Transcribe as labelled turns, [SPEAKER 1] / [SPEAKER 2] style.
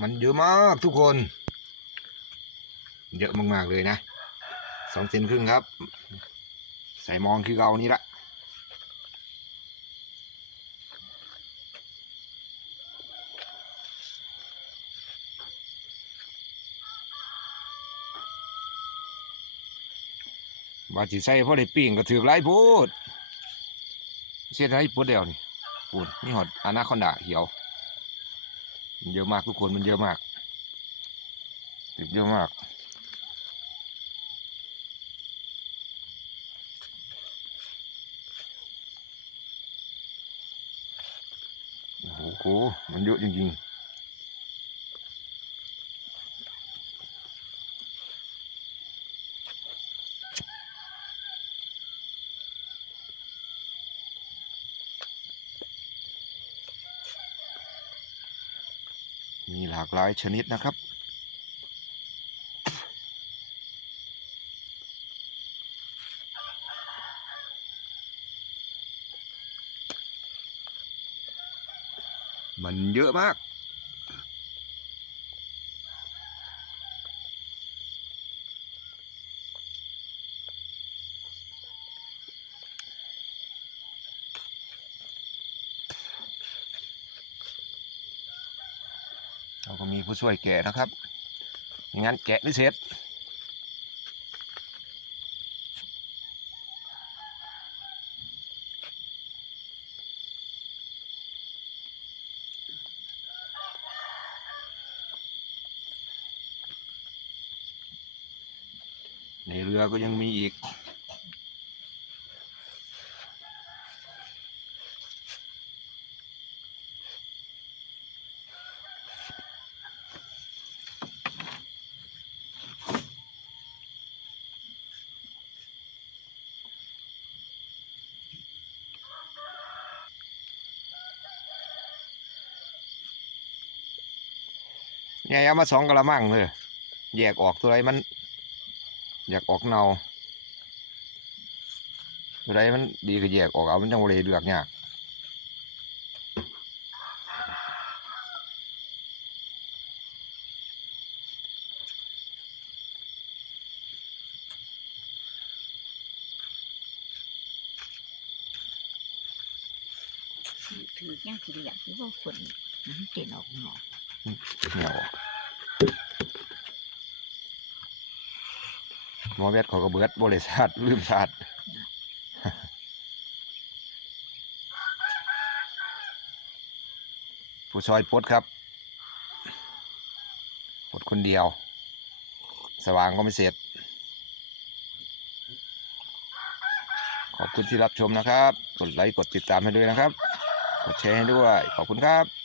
[SPEAKER 1] มันเยอะมากทุกคน เยอะมากๆเลยนะสองเซนครึ่งครับ ใส่มองคือเอานี่ละว่าจิใส่พอได้ปิ้งก็ถือไรพูดเสียดายปุ๊ดเดียวนี่พูดนี่หอดอนาคอนดาเหี่ยว มันเยอะมากทุกคนมันเยอะมาก ติดเยอะมาก โอ้โห มันเยอะจริงๆ มีหลากหลายชนิดนะครับ มันเยอะมาก เราก็มีผู้ช่วยแกะนะครับอย่างนั้นแกะไม่เสร็จในเรือก็ยังมีอีก เนี่ยเอามาสองกระมังเลยแยกออกตัวไรมัน อยากออกเนาตัวไรมันดีก็แยกออกเอา มันจังบริเลือกยาก
[SPEAKER 2] ถือยังสิเหลี่ยมคือว่าฝนมันเต็นออกหนอ
[SPEAKER 1] เหนียวหมอเวทขาก็เบิดบริษัทลืมศาสตร์ผู้ซอยปลดครับปลดคนเดียว สว่างก็ไม่เสร็จ ขอบคุณที่รับชมนะครับ กดไลค์กดติดตามให้ด้วยนะครับ กดแชร์ให้ด้วย ขอบคุณครับ